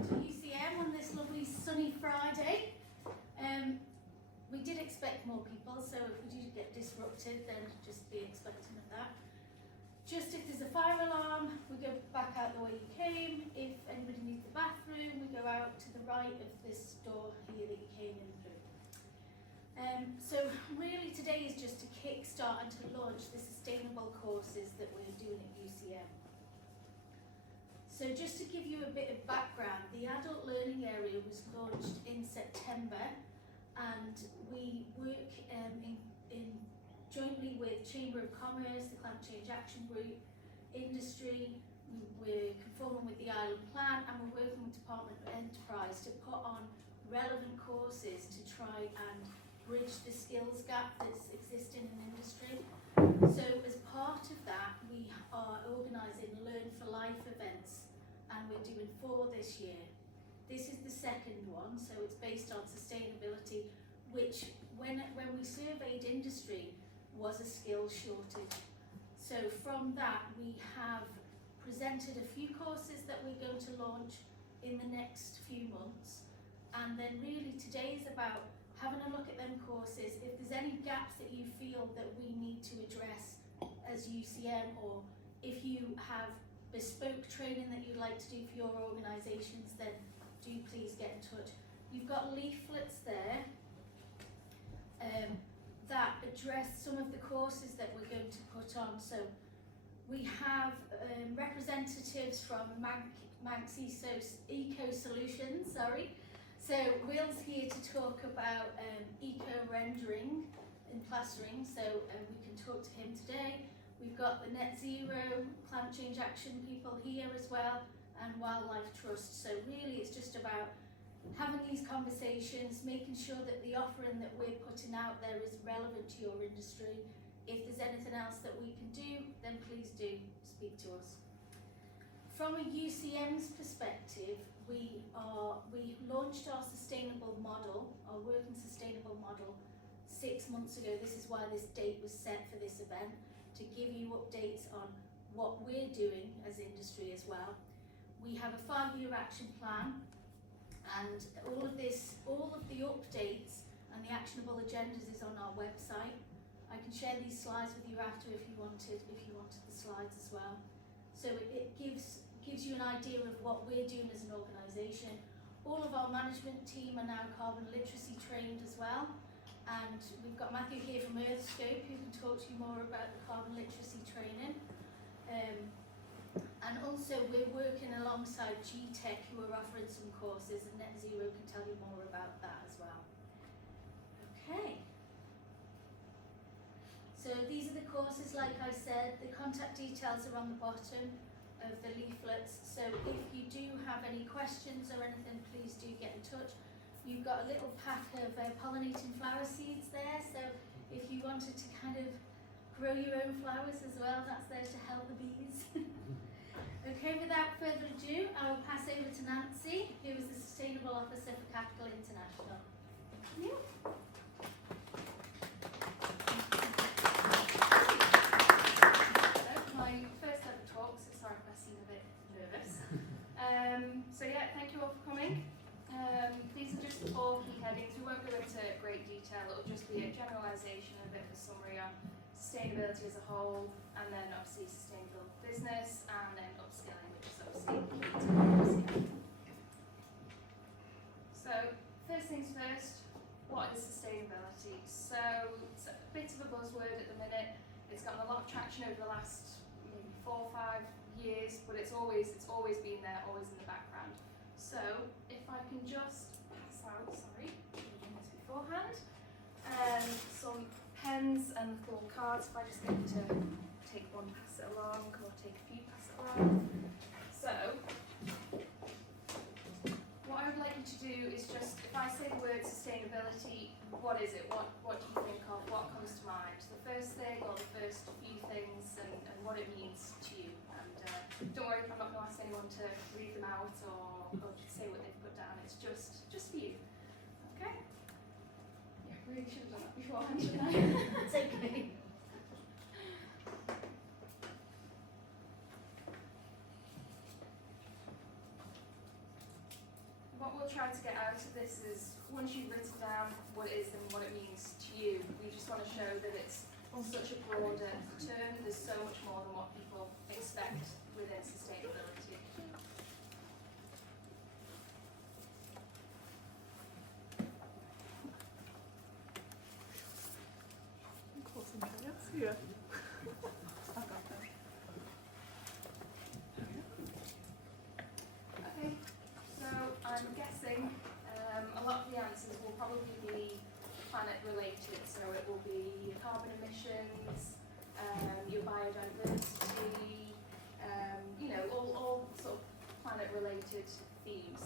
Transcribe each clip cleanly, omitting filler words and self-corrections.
welcome to UCM on this lovely sunny Friday. We did expect more people, so if we do get disrupted, then just be expecting of that. Just if there's a fire alarm, we go back out the way you came. If anybody needs the bathroom, we go out to the right of this door here that you came in through. So really today is just to kickstart and to launch the sustainable courses that we're doing at UCM. So just to give you a bit of background, the adult learning area was launched in September, and we work in jointly with Chamber of Commerce, the Climate Change Action Group, industry. We're conforming with the Island Plan, and we're working with Department of Enterprise to put on relevant courses to try and bridge the skills gap that's existing in industry. So as part of that, we are organising Learn for Life events, and we're doing 4 this year. This is the second one, so it's based on sustainability, which when we surveyed industry was a skills shortage. So from that, we have presented a few courses that we're going to launch in the next few months, and then really today is about having a look at them courses. If there's any gaps that you feel that we need to address as UCM, or if you have bespoke training that you'd like to do for your organisations, then do please get in touch. You've got leaflets there that address some of the courses that we're going to put on. So we have representatives from Manx Eco Solutions, So Will's here to talk about eco rendering and plastering, so we can talk to him today. We've got the Net Zero Climate Change Action people here as well, and Wildlife Trust. So really it's just about having these conversations, making sure that the offering that we're putting out there is relevant to your industry. If there's anything else that we can do, then please do speak to us. From a UCM's perspective, we launched our sustainable model, our working sustainable model, 6 months ago. This is why this date was set for this event, to give you updates on what we're doing as industry as well. We have a 5-year action plan, and all of the updates and the actionable agendas is on our website. I can share these slides with you after if you wanted the slides as well. So it gives you an idea of what we're doing as an organisation. All of our management team are now carbon literacy trained as well, and we've got Matthew here from Earthscope who can talk to you more about the carbon literacy training. And also we're working alongside GTech, who are offering some courses, and Net Zero can tell you more about that as well. Okay. So these are the courses, like I said. The contact details are on the bottom of the leaflets. So if you do have any questions or anything, please do get in touch. You've got a little pack of pollinating flower seeds there. So if you wanted to kind of grow your own flowers as well, that's there to help the bees. Okay, without further ado, I will pass over to Nancy, who is the Sustainable Officer for Capital International. Yeah. My first ever talk, so sorry if I seem a bit nervous. So yeah, thank you all for coming. These are just 4 key headings. We won't go into great detail. It'll just be a generalisation and a bit of a summary on sustainability as a whole, and then obviously sustainable business, and then upskilling, which is obviously key to UCM. So first things first, what is sustainability? So it's a bit of a buzzword at the minute. It's gotten a lot of traction over the last maybe 4 or 5 years, but it's always been there, always in the background. So if I can just pass out, sorry, doing this beforehand, some pens and little cards. If I just get to take one, pass it along, or take a few, pass it along. So what I would like you to do is just, if I say the word sustainability, what is it? What do you think of? What comes to mind? The first thing, or the first few things, and what it means to you. And don't worry, I'm not going to ask anyone to read them out or just say what they've put down. It's just for you. Okay? Yeah, really should have done that beforehand, shouldn't I? It's okay. what we'll try to get out of this is, once you've written down what it is and what it means to you, we just want to show that it's such a broader term. There's so much more than what people expect within sustainability. Yeah. Okay, so I'm guessing a lot of the answers will probably be planet related, so it will be your carbon emissions, your biodiversity, all sort of planet related themes.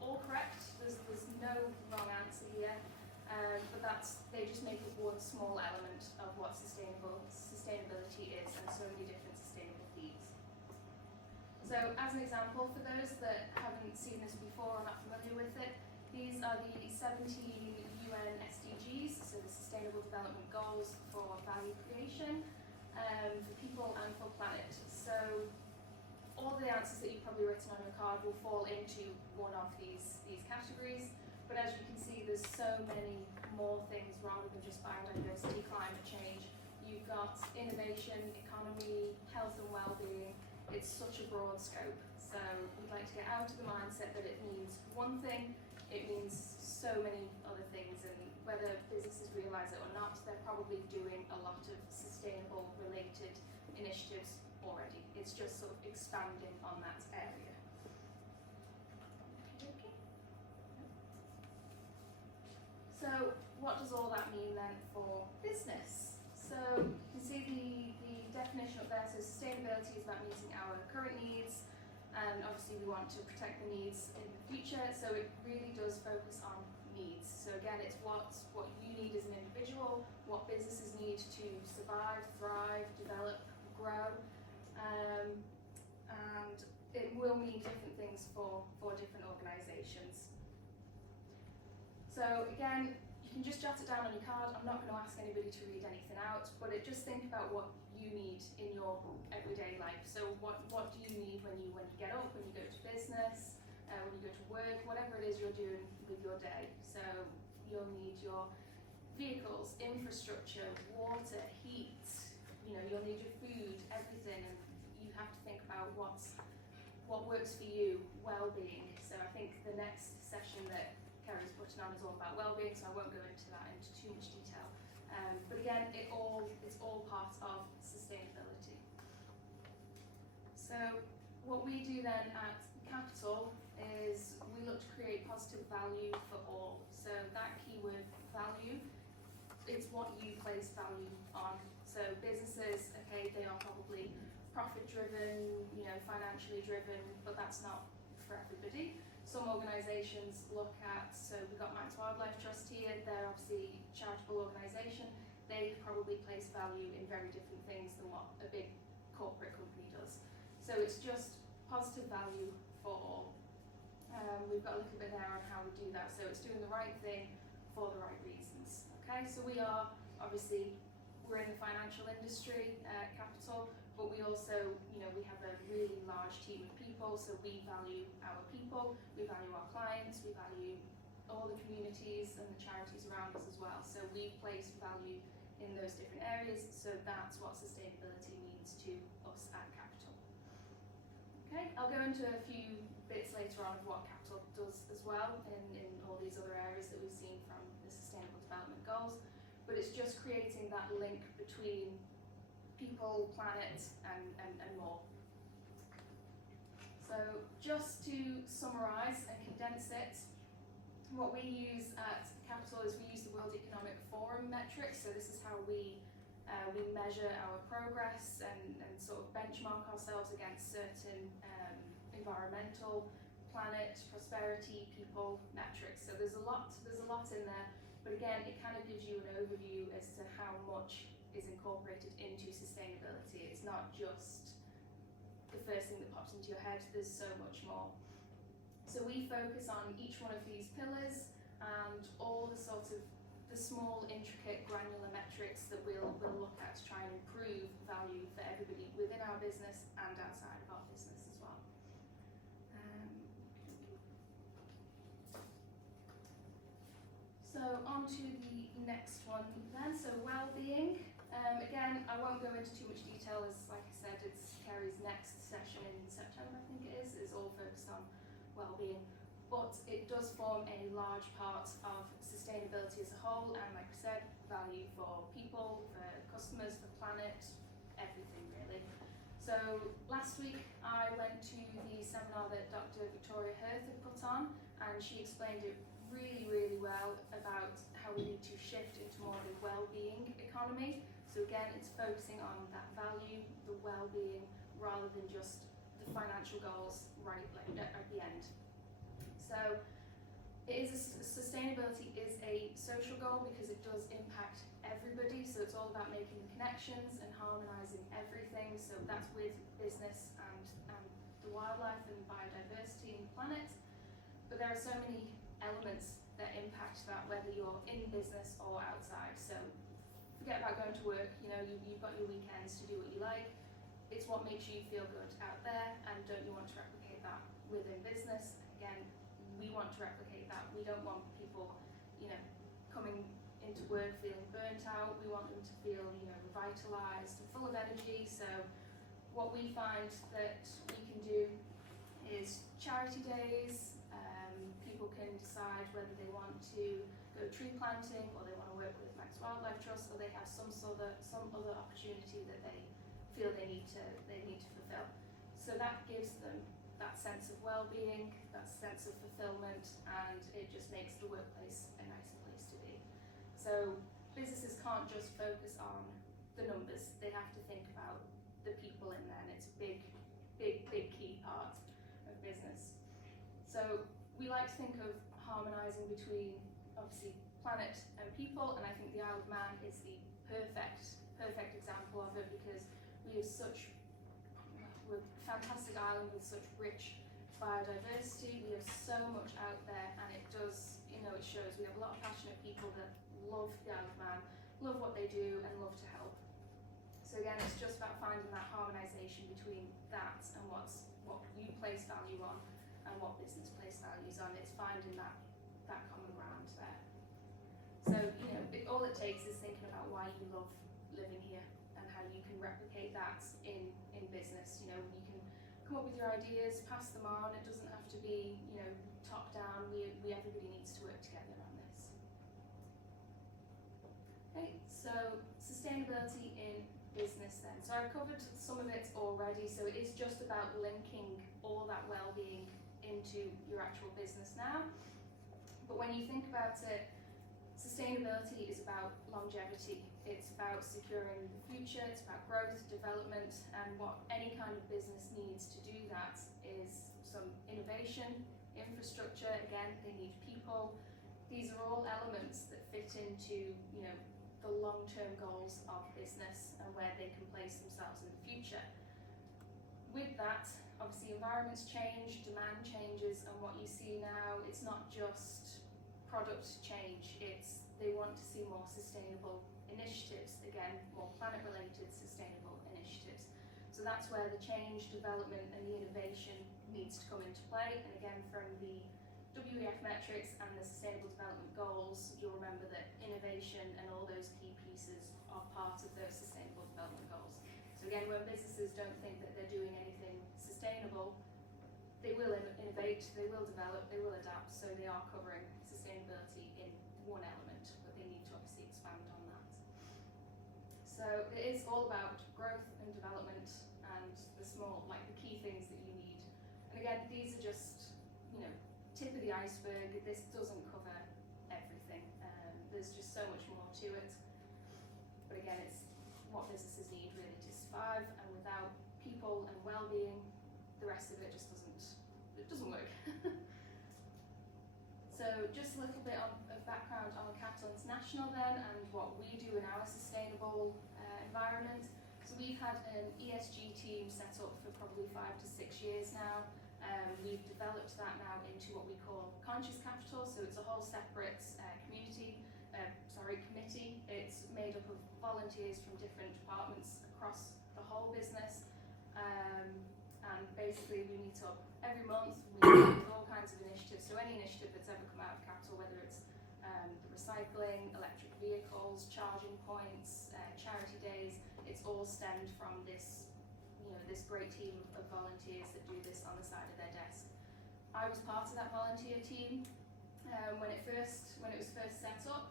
All correct, there's no wrong answer here, but they just make up one small element of what sustainability is, and so many different sustainable themes. So as an example, for those that haven't seen this before or not familiar with it, these are the 17 UN SDGs, so the Sustainable Development Goals for value creation for people and for planet. So all the answers that you've probably written on your card will fall into one of these categories, but as you can see, there's so many more things rather than just biodiversity, climate change. You've got innovation, economy, health and well-being. It's such a broad scope, so we'd like to get out of the mindset that it means one thing. It means so many other things, and whether businesses realise it or not, they're probably doing a lot of sustainable related initiatives already. It's just sort of expanding on that area. Okay. So what does all that mean then for business? So you can see the definition up there. So sustainability is about meeting our current needs, and obviously we want to protect the needs in the future, so it really does focus on needs. So again, it's what you need as an individual, what businesses need to survive, thrive, develop, grow, and it will mean different things for different organisations. So again, you can just jot it down on your card. I'm not going to ask anybody to read anything out, but just think about what you need in your everyday life. So what do you need when you get up, when you go to business, when you go to work, whatever it is you're doing with your day. So you'll need your vehicles, infrastructure, water, heat, you'll need your food, everything, and you have to think about what works for you, well-being. So I think the next session that Kerry's putting on is all about well-being, so I won't go into that into too much detail. But again, it's all part of sustainability. So what we do then at Capital is we look to create positive value for all. So that keyword value, it's what you place value on. So businesses, okay, they are probably profit driven, financially driven, but that's not for everybody. Some organisations look at, so we've got Manx Wildlife Trust here, they're obviously a charitable organisation. They probably place value in very different things than what a big corporate company does. So it's just positive value for all. We've got a little bit there on how we do that. So it's doing the right thing for the right reasons. Okay, so we are obviously, we're in the financial industry, Capital, but we also, we have a really large team of people, so we value our people, we value our clients, we value all the communities and the charities around us as well. So we place value in those different areas, so that's what sustainability means to us at Capital. Okay, I'll go into a few bits later on of what Capital does as well in all these other areas that we've seen from the Sustainable Development Goals, but it's just creating that link between people, planet, and more. So just to summarise and condense it, what we use at Capital is we use the World Economic Forum metrics. So this is how we measure our progress and sort of benchmark ourselves against certain environmental, planet, prosperity, people metrics. So there's a lot in there, but again, it kind of gives you an overview as to how much is incorporated into sustainability. It's not just the first thing that pops into your head, there's so much more. So we focus on each one of these pillars and all the sort of the small, intricate, granular metrics that we'll look at to try and improve value for everybody within our business and outside of our business as well. on to the next one then, so well-being. Again, I won't go into too much detail as, like I said, it's Kerry's next session in September, I think it is all focused on well-being. But it does form a large part of sustainability as a whole, and like I said, value for people, for customers, for planet, everything really. So last week I went to the seminar that Dr. Victoria Hirth had put on, and she explained it really, really well about how we need to shift into more of a well-being economy. So again, it's focusing on that value, the well-being, rather than just the financial goals right at the end. So sustainability is a social goal because it does impact everybody. So it's all about making the connections and harmonising everything. So that's with business and the wildlife and biodiversity and the planet. But there are so many elements that impact that, whether you're in business or outside. So forget about going to work, you've got your weekends to do what you like. It's what makes you feel good out there, and don't you want to replicate that within business? Again, we want to replicate that. We don't want people, coming into work feeling burnt out. We want them to feel, revitalised and full of energy. So what we find that we can do is charity days. People can decide whether they want to go tree planting, or they want to work with Max Wildlife Trust, or they have some other opportunity that they feel they need to fulfil. So that gives them that sense of well-being, that sense of fulfillment, and it just makes the workplace a nicer place to be. So businesses can't just focus on the numbers. They have to think about the people in there, and it's a big key part of business. So we like to think of harmonising between, obviously, planet and people, and I think the Isle of Man is the perfect example of it, because we're a fantastic island with such rich biodiversity. We have so much out there, and it does, it shows. We have a lot of passionate people that love the Isle of Man, love what they do, and love to help. So again, it's just about finding that harmonisation between that and what you place value on and what business place values on. It's finding that common ground there. So, all it takes is thinking about why you love living here and how you can replicate that in business. You can come up with your ideas, pass them on. It doesn't have to be, top down. Everybody needs to work together on this. Okay, so sustainability in business then. So I've covered some of it already. So it is just about linking all that well-being into your actual business now. But when you think about it, sustainability is about longevity. It's about securing the future. It's about growth, development, and what any kind of business needs to do that is some innovation, infrastructure. Again, they need people. These are all elements that fit into, the long-term goals of business and where they can place themselves in the future. With that, obviously environments change, demand changes, and what you see now, it's not just product change, it's they want to see more sustainable initiatives, again, more planet-related sustainable initiatives. So that's where the change, development, and the innovation needs to come into play. And again, from the WEF metrics and the Sustainable Development Goals, you'll remember that innovation and all those key pieces are part of those Sustainable Development Goals. So again, when businesses don't think that they're doing anything sustainable, they will innovate, they will develop, they will adapt, so they are covering sustainability in one element, but they need to obviously expand on that. So it is all about growth and development and the key things that you need. And again, these are just, tip of the iceberg. This doesn't cover everything. There's just so much more to it. But again, it's what businesses need really to survive, and without people and well-being, the rest of it just doesn't work. So just a little bit of background on Capital International then, and what we do in our sustainable environment. So we've had an ESG team set up for probably 5 to 6 years now. We've developed that now into what we call Conscious Capital, so it's a whole separate committee. It's made up of volunteers from different departments across the whole business, and basically we meet up every month. We meet with all kinds of initiatives, so any initiative that's ever come out of Capital, whether it's the recycling, electric vehicles, charging points, charity days. It's all stemmed from this, this great team of volunteers that do this on the side of their desk. I was part of that volunteer team when it was first set up,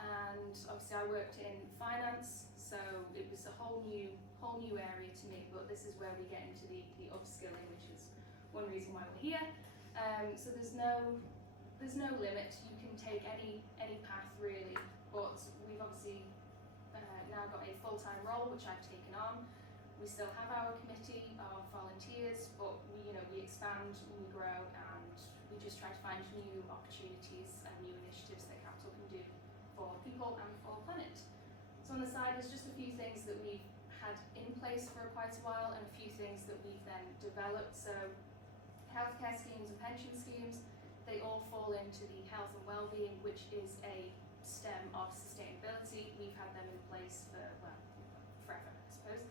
and obviously I worked in finance, so it was a whole new area to me. But this is where we get into the upskilling, which is one reason why we're here. So there's no limit. You can take any path really, but we've obviously now got a full-time role, which I've taken on. We still have our committee of volunteers, but we expand, we grow, and we just try to find new opportunities and new initiatives that Capital can do for people and for planet. So on the side, there's just a few things that we've had in place for quite a while, and a few things that we've then developed. So healthcare schemes and pension schemes, they all fall into the health and well-being, which is a stem of sustainability. We've had them in place for, well, forever, I suppose.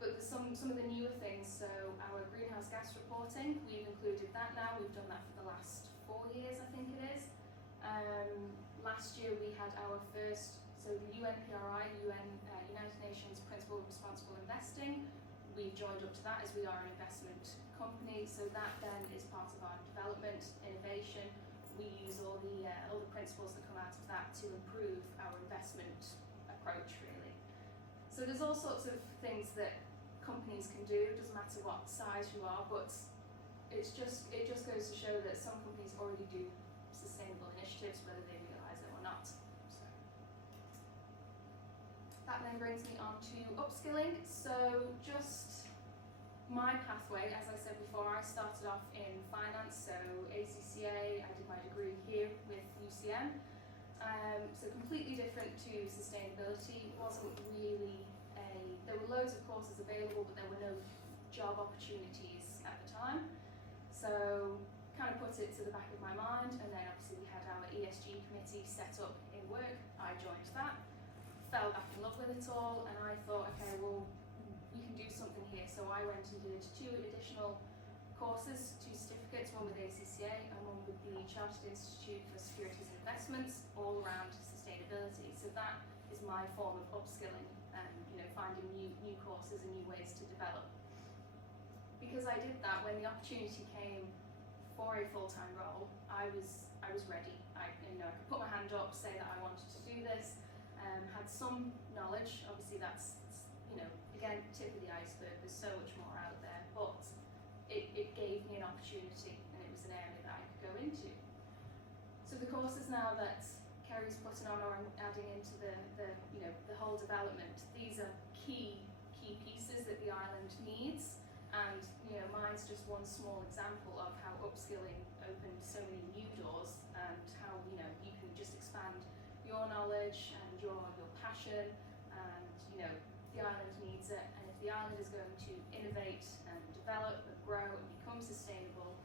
But there's some of the newer things, so our greenhouse gas reporting, we've included that now. We've done that for the last 4 years, I think it is. Last year we had our first, so the UNPRI, United Nations Principle of Responsible Investing, we've joined up to that as we are an investment company, so that then is part of our development, innovation. We use all the principles that come out of that to improve our investment approach really. So there's all sorts of things that companies can do, doesn't matter what size you are, but it just goes to show that some companies already do sustainable initiatives, whether they realise it or not. So that then brings me on to upskilling. So just my pathway, as I said before, I started off in finance, so ACCA, I did my degree here with UCM. So completely different to sustainability. It wasn't really there were loads of courses available, but there were no job opportunities at the time. So kind of put it to the back of my mind, and then obviously we had our ESG committee set up in work. I joined that, fell back in love with it all, and I thought, okay, well, we can do something here. So I went and did 2 additional courses, 2 certificates, one with ACCA and one with the Chartered Institute for Securities and Investments, all around sustainability. So that is my form of upskilling, and finding new courses and new ways to develop. Because I did that, when the opportunity came for a full-time role, I was ready. I could put my hand up, say that I wanted to do this. Had some knowledge. Obviously, that's again, tip of the iceberg. There's so much more out there, but it gave me an opportunity, and it was an area that I could go into. So the courses now that Kerry's putting on, or I'm adding into the whole development, these are key pieces that the island needs, and mine's just one small example of how upskilling opened so many new doors, and how you can just expand your knowledge and your passion, and the island needs it. And if the island is going to innovate and develop and grow and become sustainable,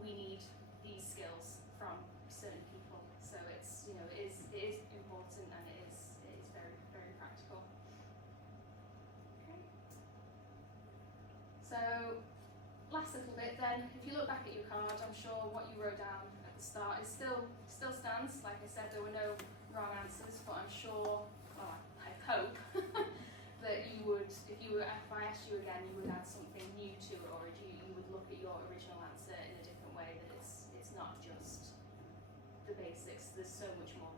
we need these skills from certain people. So it's it is important, and it is very, very practical. Okay. So last little bit then, if you look back at your card, I'm sure what you wrote down at the start is still stands. Like I said, there were no wrong answers, but I'm sure, well, I hope that you would, if I asked you again, you would add something new to it, or you would look at your original answer in a different way, that it's not just the basics, there's so much more